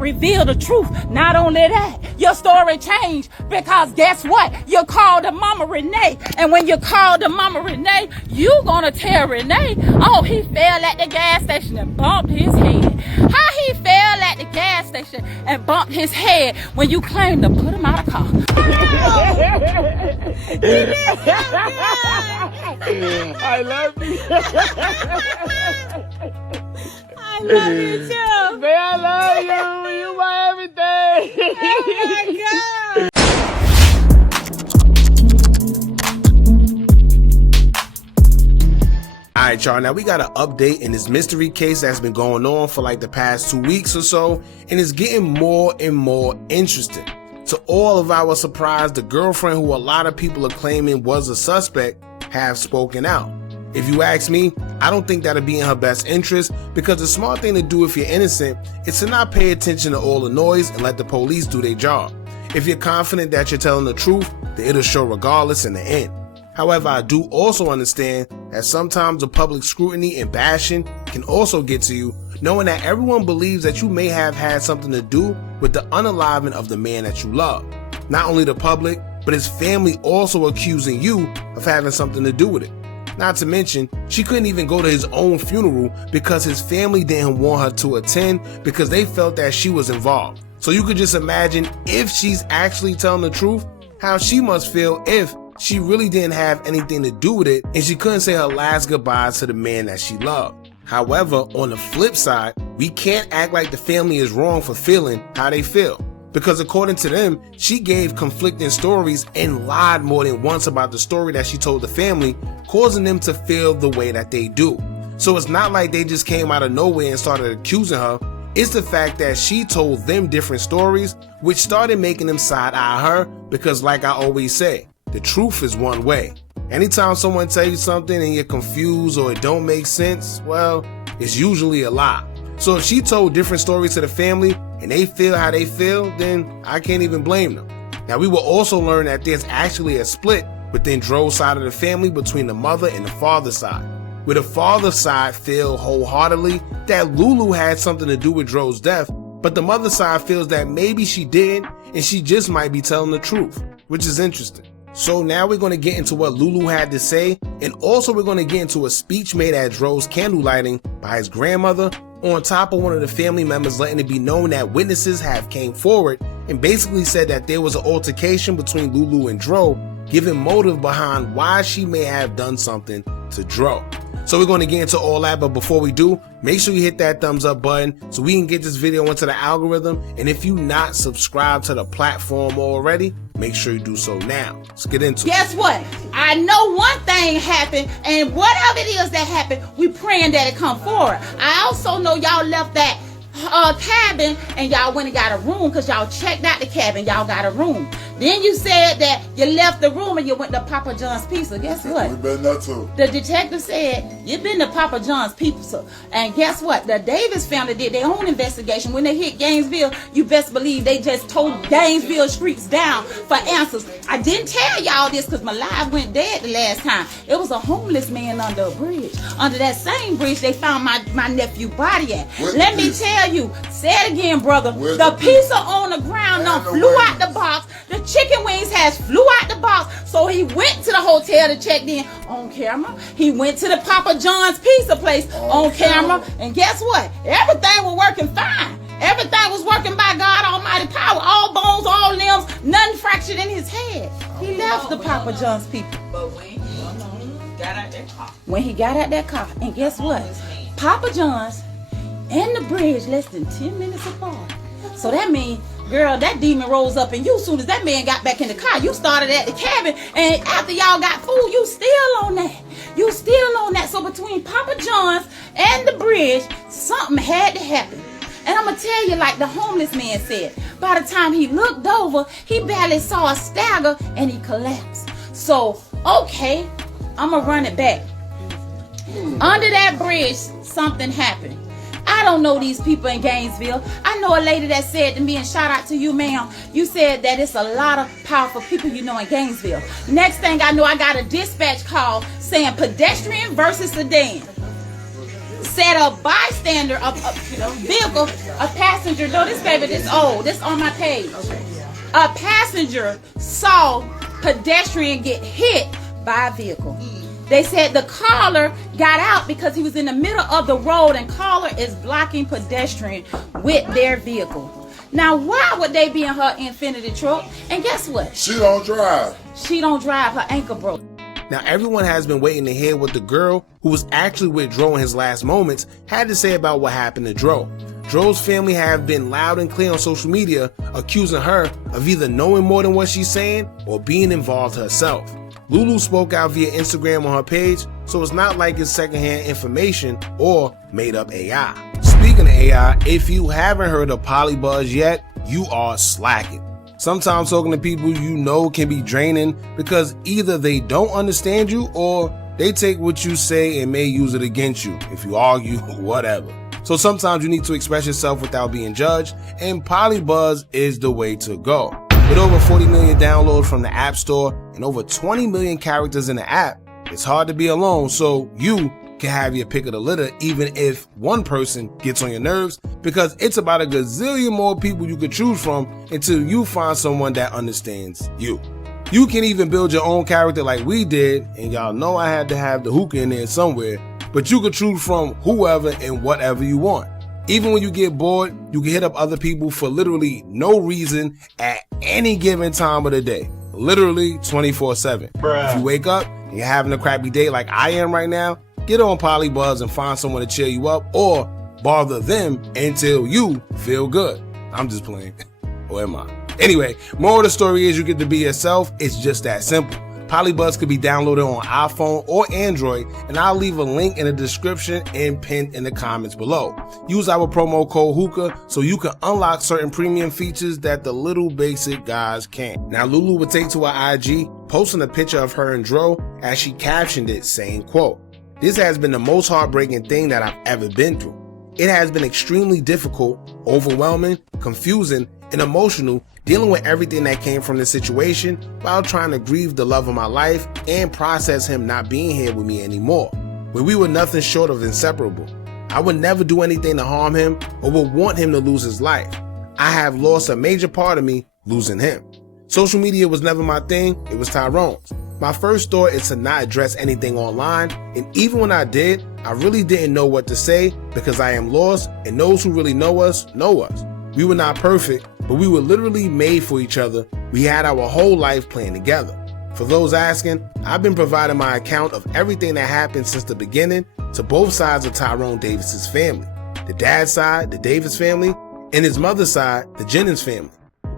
reveal the truth. Not only that, your story changed because guess what? You called the Mama Renee, and when you called the Mama Renee, you gonna tell Renee, oh, he fell at the gas station and bumped his head. How he fell at the gas station and bumped his head when you claimed to put him out of car? I love you. I love you too. Man, I love you. You my everything. Oh my God. Alright, y'all, now we got an update in this mystery case that's been going on for like the past 2 weeks or so, and it's getting more and more interesting. To all of our surprise, the girlfriend who a lot of people are claiming was a suspect have spoken out. If you ask me, I don't think that'll be in her best interest, because the smart thing to do if you're innocent is to not pay attention to all the noise and let the police do their job. If you're confident that you're telling the truth, then it'll show regardless in the end. However, I do also understand that sometimes the public scrutiny and bashing can also get to you, knowing that everyone believes that you may have had something to do with the unaliving of the man that you love. Not only the public, but his family also accusing you of having something to do with it. Not to mention, she couldn't even go to his own funeral because his family didn't want her to attend because they felt that she was involved. So you could just imagine, if she's actually telling the truth, how she must feel if she really didn't have anything to do with it and she couldn't say her last goodbyes to the man that she loved. However, on the flip side, we can't act like the family is wrong for feeling how they feel, because according to them, she gave conflicting stories and lied more than once about the story that she told the family, causing them to feel the way that they do. So it's not like they just came out of nowhere and started accusing her. It's the fact that she told them different stories, which started making them side-eye her, because like I always say, the truth is one way. Anytime someone tells you something and you're confused or it don't make sense, well, it's usually a lie. So if she told different stories to the family and they feel how they feel, then I can't even blame them. Now, we will also learn that there's actually a split within Dro's side of the family between the mother and the father's side, where the father's side feel wholeheartedly that Lulu had something to do with Dro's death, but the mother's side feels that maybe she didn't and she just might be telling the truth, which is interesting. So now we're going to get into what Lulu had to say, and also we're going to get into a speech made at Dro's candle lighting by his grandmother, on top of one of the family members letting it be known that witnesses have came forward and basically said that there was an altercation between Lulu and Dro, giving motive behind why she may have done something to Dro. So we're going to get into all that, but before we do, make sure you hit that thumbs up button so we can get this video into the algorithm, and if you not subscribed to the platform already, make sure you do so now. Let's get into it. Guess what? I know one thing happened, and whatever it is that happened, we praying that it come forward. I also know y'all left that cabin and y'all went and got a room because y'all checked out the cabin. Y'all got a room. Then you said that you left the room and you went to Papa John's Pizza. Guess what? We've been there too. The detective said you've been to Papa John's Pizza. And guess what? The Davis family did their own investigation. When they hit Gainesville, you best believe they just towed Gainesville streets down for answers. I didn't tell y'all this because my live went dead the last time. It was a homeless man under a bridge. Under that same bridge, they found my nephew body at. Let me tell you, say it again, brother. The pizza on the ground flew out the box. The chicken wings has flew out the box. So he went to the hotel to check in on camera. He went to the Papa John's Pizza place on camera. And guess what? Everything was working fine. Everything was working by God Almighty power. All bones, all limbs, nothing fractured in his head. He left the Papa John's people. But when he got out that car. When he got out that car. And guess what? Papa John's and the bridge less than 10 minutes apart. So that means, girl, that demon rose up in you as soon as that man got back in the car. You started at the cabin, and after y'all got food, you still on that. You still on that. So between Papa John's and the bridge, something had to happen. And I'm going to tell you, like the homeless man said, by the time he looked over, he barely saw a stagger and he collapsed. So, okay, I'm going to run it back. Under that bridge, something happened. I don't know these people in Gainesville. I know a lady that said to me, and shout out to you, ma'am, you said that it's a lot of powerful people you know in Gainesville. Next thing I know, I got a dispatch call saying pedestrian versus sedan. Said a bystander, a vehicle A passenger, no, this baby, this old. This on my page. Okay, yeah. A passenger saw pedestrian get hit by a vehicle. They said the caller got out because he was in the middle of the road and caller is blocking pedestrian with their vehicle. Now, why would they be in her Infinity truck? And guess what? She don't drive. She don't drive. Her ankle broke. Now, everyone has been waiting to hear what the girl who was actually with Dro in his last moments had to say about what happened to Dro. Dro's family have been loud and clear on social media, accusing her of either knowing more than what she's saying or being involved herself. Lulu spoke out via Instagram on her page, so it's not like it's secondhand information or made up AI. Speaking of AI, if you haven't heard of Polybuzz yet, you are slacking. Sometimes talking to people you know can be draining because either they don't understand you or they take what you say and may use it against you if you argue, whatever. So sometimes you need to express yourself without being judged, and Polybuzz is the way to go. With over 40 million downloads from the App Store and over 20 million characters in the app, it's hard to be alone, so you can have your pick of the litter even if one person gets on your nerves, because it's about a gazillion more people you could choose from until you find someone that understands you. You can even build your own character like we did, and y'all know I had to have the hookah in there somewhere, but you could choose from whoever and whatever you want. Even when you get bored, you can hit up other people for literally no reason at any given time of the day. Literally 24/7. If you wake up and you're having a crappy day like I am right now, get on Polybuzz and find someone to cheer you up or bother them until you feel good. I'm just playing. Or am I? Anyway, more of the story is you get to be yourself. It's just that simple. Polybuzz could be downloaded on iPhone or Android, and I'll leave a link in the description and pinned in the comments below. Use our promo code Hookah so you can unlock certain premium features that the little basic guys can't. Now, Lulu would take to her IG, posting a picture of her and Dro as she captioned it saying, quote, "This has been the most heartbreaking thing that I've ever been through. It has been extremely difficult, overwhelming, confusing, and emotional dealing with everything that came from the situation while trying to grieve the love of my life and process him not being here with me anymore. When we were nothing short of inseparable. I would never do anything to harm him or would want him to lose his life. I have lost a major part of me losing him. Social media was never my thing, it was Tyrone's. My first thought is to not address anything online, and even when I did, I really didn't know what to say because I am lost, and those who really know us know us. We were not perfect, but we were literally made for each other. We had our whole life playing together. For those asking, I've been providing my account of everything that happened since the beginning to both sides of Tyrone Davis's family. The dad's side, the Davis family, and his mother's side, the Jennings family.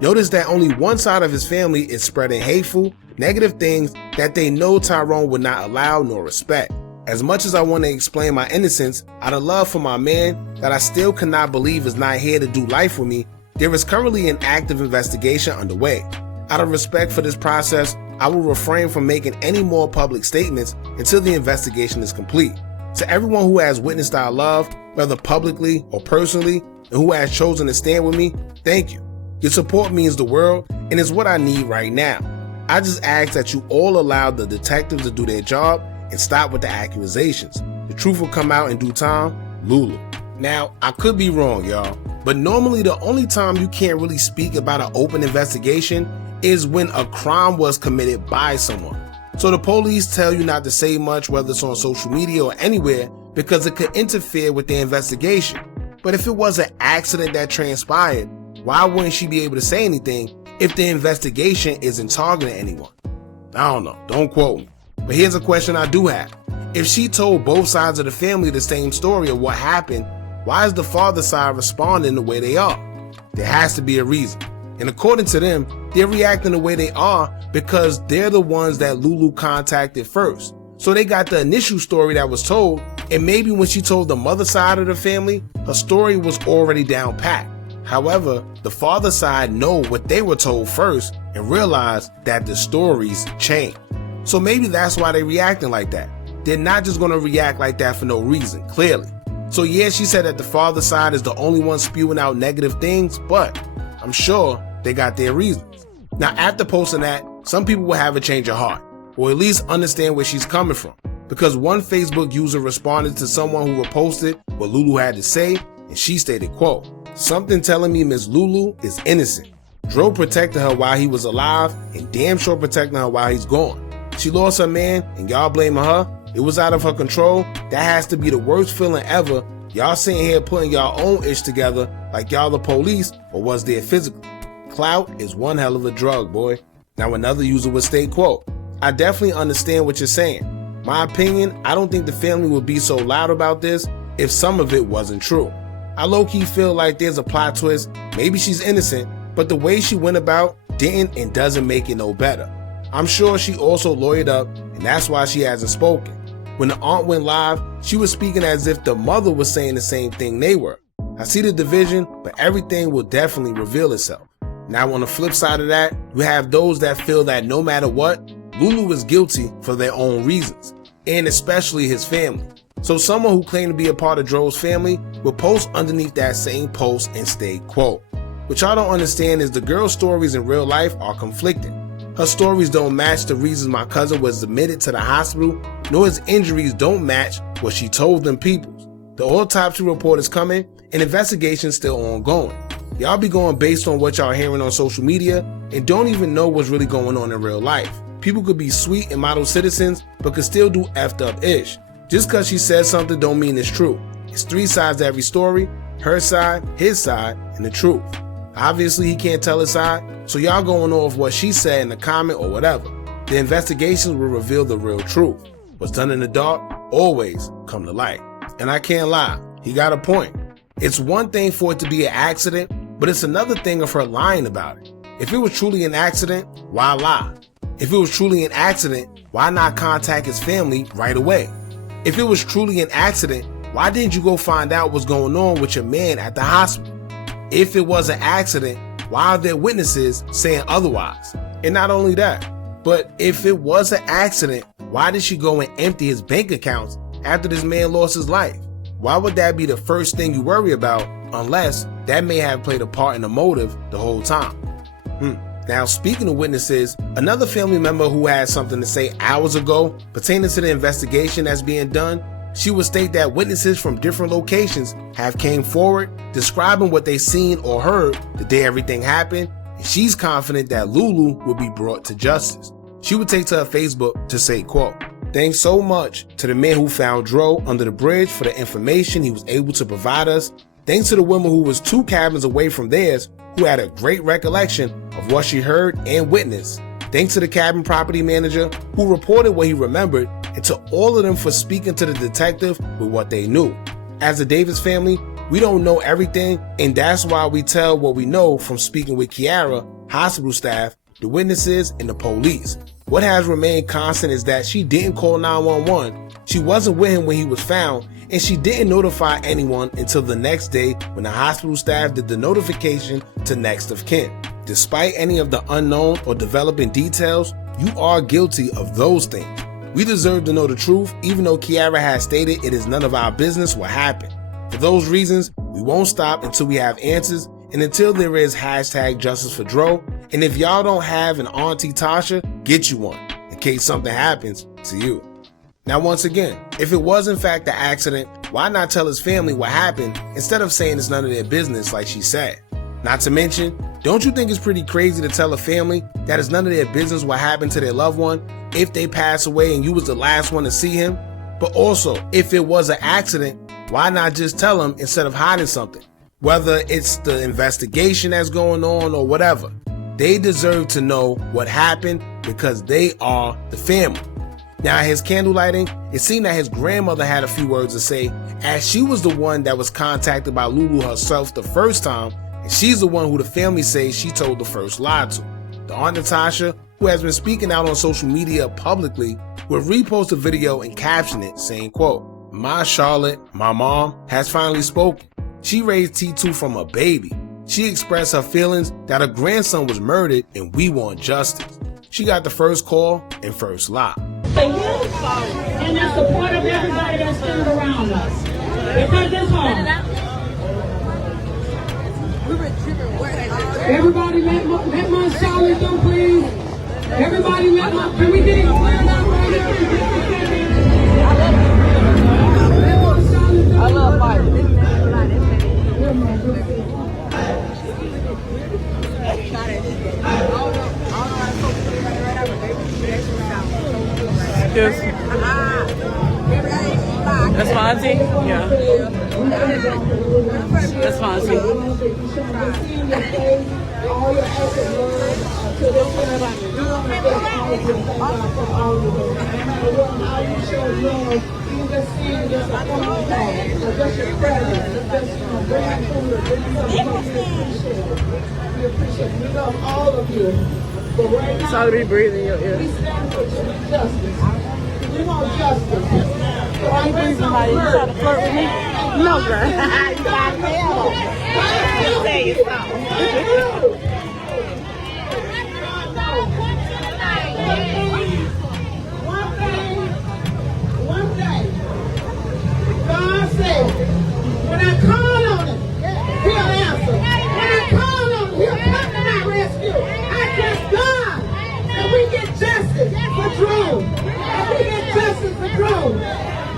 Notice that only one side of his family is spreading hateful, negative things that they know Tyrone would not allow nor respect. As much as I want to explain my innocence out of love for my man that I still cannot believe is not here to do life with me, there is currently an active investigation underway. Out of respect for this process, I will refrain from making any more public statements until the investigation is complete. To everyone who has witnessed our love, whether publicly or personally, and who has chosen to stand with me, thank you. Your support means the world and is what I need right now. I just ask that you all allow the detectives to do their job and stop with the accusations. The truth will come out in due time. Lulu. Now, I could be wrong, y'all, but normally the only time you can't really speak about an open investigation is when a crime was committed by someone. So the police tell you not to say much, whether it's on social media or anywhere, because it could interfere with their investigation. But if it was an accident that transpired, why wouldn't she be able to say anything if the investigation isn't targeting anyone? I don't know, don't quote me. But here's a question I do have. If she told both sides of the family the same story of what happened, why is the father side responding the way they are? There has to be a reason. And according to them, they're reacting the way they are because they're the ones that Lulu contacted first. So they got the initial story that was told, and maybe when she told the mother side of the family, her story was already down pat. However, the father side know what they were told first and realize that the stories change. So maybe that's why they're reacting like that. They're not just going to react like that for no reason, clearly. So yeah, she said that the father side is the only one spewing out negative things, but I'm sure they got their reasons. Now, after posting that, some people will have a change of heart, or at least understand where she's coming from, because one Facebook user responded to someone who reposted what Lulu had to say, and she stated, quote, Something telling me Miss Lulu is innocent. DRO protected her while he was alive and damn sure protecting her while he's gone. She lost her man and y'all blaming her. It was out of her control. That has to be the worst feeling ever. Y'all sitting here putting y'all own ish together like y'all the police, or was there physically? Clout is one hell of a drug, boy. Now another user would state, quote, I definitely understand what you're saying. My opinion, I don't think the family would be so loud about this if some of it wasn't true. I low-key feel like there's a plot twist. Maybe she's innocent, but the way she went about didn't and doesn't make it no better. I'm sure she also lawyered up, and that's why she hasn't spoken. When the aunt went live, she was speaking as if the mother was saying the same thing they were. I see the division, but everything will definitely reveal itself. Now on the flip side of that, you have those that feel that no matter what, Lulu is guilty for their own reasons, and especially his family. So someone who claimed to be a part of DRO's family will post underneath that same post and state, quote, what y'all don't understand is the girl's stories in real life are conflicting. Her stories don't match the reasons my cousin was admitted to the hospital, nor his injuries don't match what she told them peoples. The autopsy report is coming and investigation's still ongoing. Y'all be going based on what y'all hearing on social media and don't even know what's really going on in real life. People could be sweet and model citizens, but could still do effed up ish. Just cause she said something don't mean it's true. It's three sides to every story, her side, his side, and the truth. Obviously he can't tell his side, so y'all going off what she said in the comment or whatever. The investigations will reveal the real truth. What's done in the dark always come to light. And I can't lie, he got a point. It's one thing for it to be an accident, but it's another thing of her lying about it. If it was truly an accident, why lie? If it was truly an accident, why not contact his family right away? If it was truly an accident, why didn't you go find out what's going on with your man at the hospital? If it was an accident, why are there witnesses saying otherwise? And not only that, but if it was an accident, why did she go and empty his bank accounts after this man lost his life? Why would that be the first thing you worry about unless that may have played a part in the motive the whole time? Now, speaking of witnesses, another family member who had something to say hours ago pertaining to the investigation that's being done, she would state that witnesses from different locations have came forward describing what they seen or heard the day everything happened, and she's confident that Lulu will be brought to justice. She would take to her Facebook to say, quote, thanks so much to the man who found DRO under the bridge for the information he was able to provide us. Thanks to the woman who was 2 cabins away from theirs who had a great recollection of what she heard and witnessed. Thanks to the cabin property manager who reported what he remembered, and to all of them for speaking to the detective with what they knew. As the Davis family, we don't know everything, and that's why we tell what we know from speaking with Kiara, hospital staff, the witnesses, and the police. What has remained constant is that she didn't call 911, she wasn't with him when he was found, and she didn't notify anyone until the next day when the hospital staff did the notification to next of kin. Despite any of the unknown or developing details, you are guilty of those things. We deserve to know the truth, even though Kiara has stated it is none of our business what happened. For those reasons, we won't stop until we have answers and until there is #justice for DRO. And if y'all don't have an Auntie Tasha, get you one in case something happens to you. Now, once again, if it was in fact an accident, why not tell his family what happened instead of saying it's none of their business like she said? Not to mention, don't you think it's pretty crazy to tell a family that it's none of their business what happened to their loved one if they pass away and you was the last one to see him? But also, if it was an accident, why not just tell them instead of hiding something? Whether it's the investigation that's going on or whatever, they deserve to know what happened because they are the family. Now, at his candle lighting, it seemed that his grandmother had a few words to say, as she was the one that was contacted by Lulu herself the first time, and she's the one who the family says she told the first lie to. The Aunt Natasha, who has been speaking out on social media publicly, will repost a video and caption it saying, quote, my Charlotte, my mom, has finally spoken. She raised T2 from a baby. She expressed her feelings that her grandson was murdered and we want justice. She got the first call and first lie. And the support of everybody that's standing around us. Because this home. Everybody let my Charlotte go, please. Everybody let my, can we get it cleared out right here? I love Mike. Yes. That's my auntie? Yeah. That's my auntie. We love all of you. But right now, Sorry to be breathing in your ear. we stand for justice. We want justice. So I bring some You words. trying to flirt with me? No, girl. You got me. Say it. One day, God said, when I call on him, he'll answer. When I call on him, he'll come to my rescue. I trust God. And we get justice for Jerome. And we get justice for Jerome.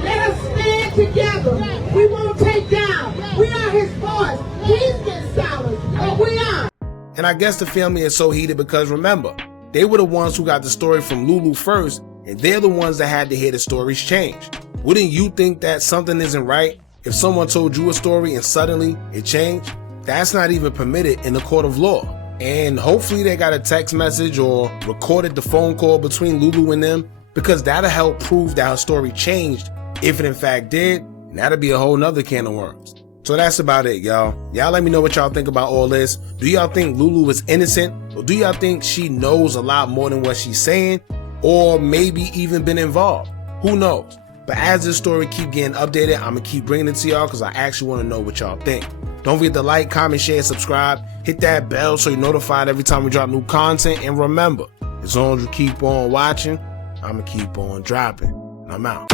Let us stand together. We won't take down. We are his voice. He's been silent, but we are. And I guess the family is so heated because remember, they were the ones who got the story from Lulu first, and they're the ones that had to hear the stories change. Wouldn't you think that something isn't right if someone told you a story and suddenly it changed? That's not even permitted in the court of law. And hopefully they got a text message or recorded the phone call between Lulu and them, because that'll help prove that her story changed, if it in fact did, and that'll be a whole nother can of worms. So that's about it, y'all. Y'all let me know what y'all think about all this. Do y'all think Lulu is innocent? Or do y'all think she knows a lot more than what she's saying? Or maybe even been involved? Who knows? But as this story keep getting updated, I'm gonna keep bringing it to y'all because I actually want to know what y'all think. Don't forget to like, comment, share, subscribe. Hit that bell so you're notified every time we drop new content. And remember, as long as you keep on watching, I'm gonna keep on dropping. I'm out.